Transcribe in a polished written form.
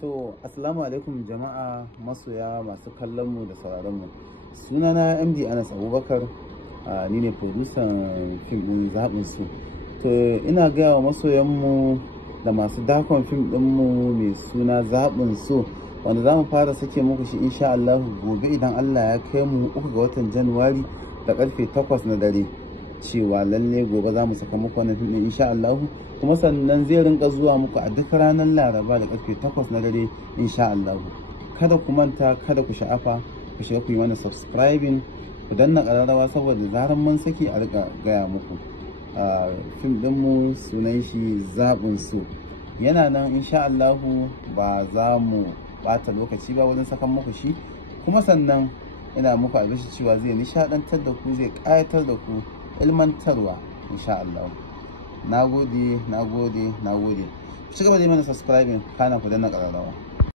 To, assalamu alaikum jama'a masoya masu kallon mu da sauraron mu. Sunana MD Anas Abubakar, ni ne producer fim ɗin zaɓin su. To, ina gaya wa masoyan mu da masu dakon fim ɗin mu mai suna zaɓin su, wanda za mu fara sake muku shi insha Allah gobe idan Allah ya kai mu 3 ga watan Januwari da karfe 8 na dare. Cewa lalle gobe za mu saka muku wannan fim ɗin insha Allah, kuma sannan zai rinka zuwa muku a duk ranar Laraba da karfe 8 na dare insha Allah. Kada ku manta, kada ku sha'afa, ku shiga ku yi mana subscribing, ku danna ƙararrawa saboda zarar mun saki a rika gaya muku. Fim ɗinmu sunan shi zaɓin su, yana nan insha Allah, ba za mu ɓata lokaci ba wajen sakan muku shi, kuma sannan ina muku albishi cewa zai nishaɗantar da ku, zai ƙayatar da ku, ilmantarwa insha Allah. Na gode. Ku ci gaba da yi mana subscribing, kana ku danna ƙararrawa.